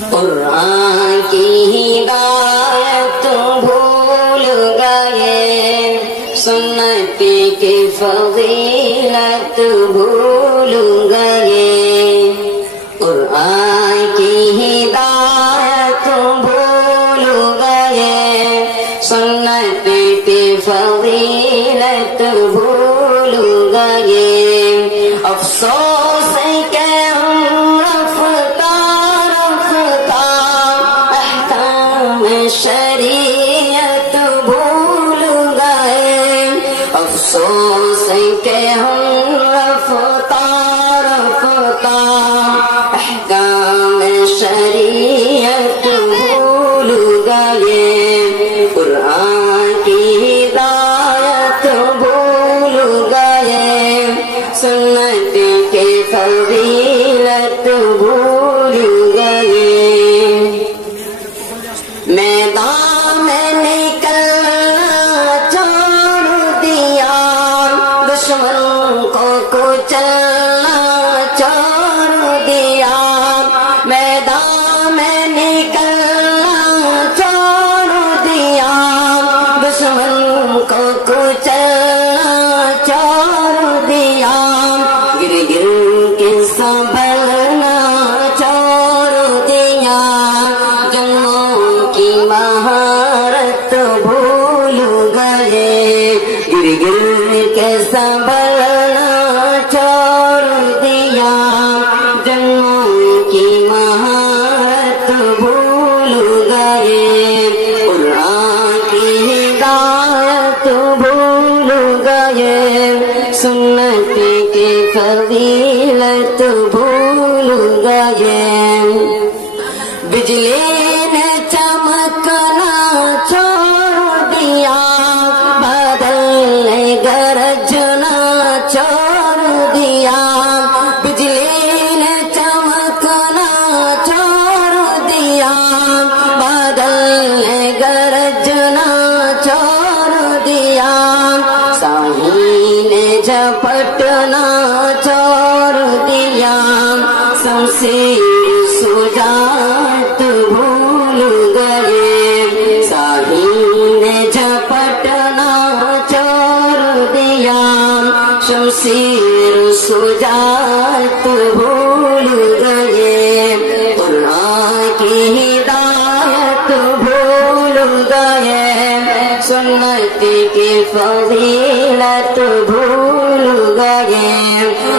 قرآن کی ہدایت بھول گئے، سنت کی فضیلت بھول گئے، قرآن کی ہدایت بھول گئے، سنت کی فضیلت بھول گئے، افسوس ہے کہ ہم رفتار رفتار احکام شریعت بھول گئے، افسوس ہے کہ ہم رفتار رفتار احکام شریعت بھول گئے، قرآن کی ہدایت بھول گئے، سنت کی فضیلت بھول گئے، میدان میں نکلنا چھوڑ دیا، دشمن کو کچلنا چھوڑ دیا، میدان میں نکلنا چھوڑ دیا، دشمن کو کچلنا چھوڑ دیا، گر گر کے سنبھلنا چھوڑ دیا، جنگوں کی مہارت بھول گئے، گر گر کے سنبھلنا چھوڑ دیا، جنگوں کی مہارت بھول گئے، قرآن کی ہدایت بھول گئے، سنت کی فضیلت بھول گئے، بجلی نے چمکنا چھوڑ دیا، بادل نے گرجنا چھوڑ دیا، بجلی نے چمکنا چھوڑ دیا، بادل نے گرجنا چھوڑ دیا، ساحل نے جھپٹنا چھوڑ دیا، شمشیر سجات بھول گئے، ساحل نے جھپٹنا چھوڑ دیا، شمشیر سجات بھول گئے، قرآن کی ہدایت بھول گئے، سنت کی فضیلت بھول گئے،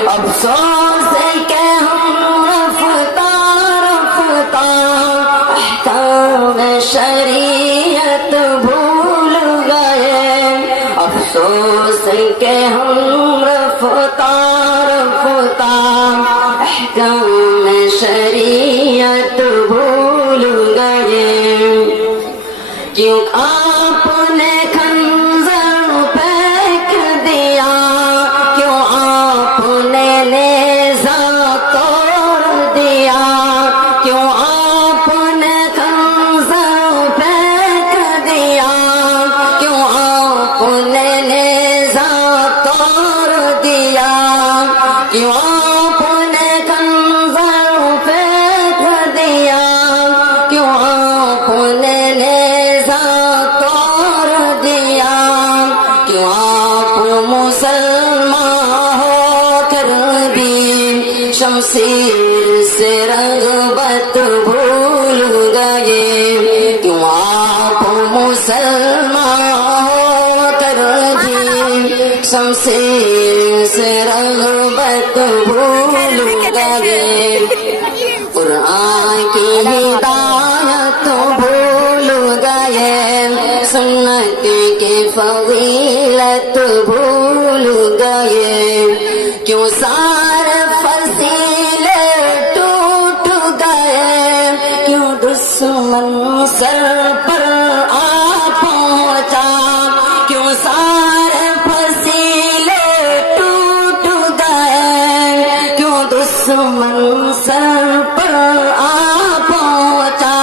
افسوس ہے کہ ہم رفتار رفتار احکام شریعت بھول گئے، افسوس ہے کہ ہم رفتار رفتار احکام شریعت بھول گئے، کیوں آپ نے خنجر پھینک دیا، کیوں آپ نے نیزہ توڑ دیا، کیوں آپ نے خنجر پھینک دیا، کیوں آپ نے نیزہ توڑ دیا، کیوں آپ نے خنجر پھینک دیا، کیوں آپ نے نیزہ توڑ دیا، کیوں آپ مسلمان ہو کر بھی شمشیر سے رغبت بھول گئے، کیوں آپ مسلمان ہو کر بھی شمشیر سے رغبت بھول گئے، قرآن کی ہدایت بھول گئے، سنت کی فضیلت بھول گئے، کیوں سارے فضیلے ٹوٹ گئے، کیوں دشمن سر پر آ پہنچا، کیوں سارے فضیلے ٹوٹ گئے، کیوں دشمن سر پر آ پہنچا،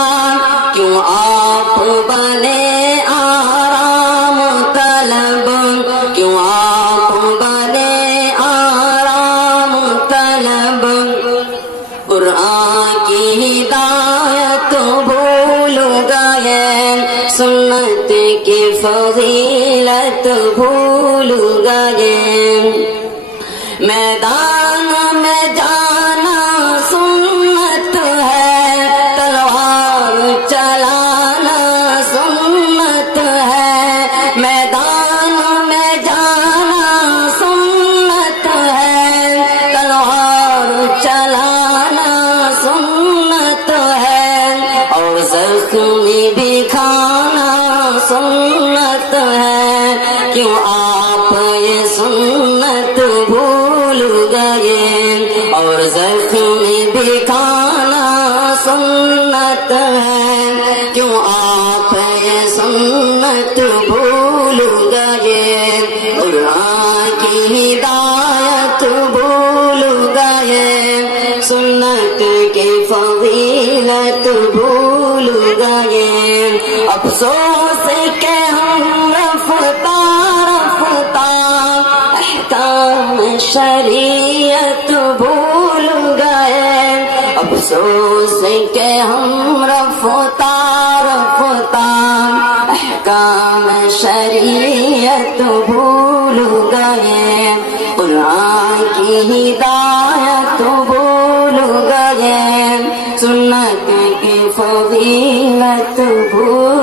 کیوں آپ بنے آرام طلب، کیوں آپ بنے آرام طلب، قرآن کی ہدایت بھول گئے، سنت کی فضیلت بھول گئے، میدان میں جانا سنت ہے، تلوار چلانا سنت ہے، میدان میں جانا سنت ہے، تلوار چلانا سنت ہے، اور زخمی بھی کھانا سنت ہے، کیوں آپ یہ سنت بھول گئے، اور زخمی بھی کھانا سنت ہے، کیوں آپ یہ سنت بھول گئے، قرآن کی ہدایت بھول گئے، سنت کی فضیلت بھول گئے، افسوس کہ ہم رفتار رفتار احکام شریعت بھول گئے، افسوس کہ ہم رفتار رفتار احکام شریعت بھول گئے، قرآن کی ہدایت بھول گئے، سنت کی فضیلت بھول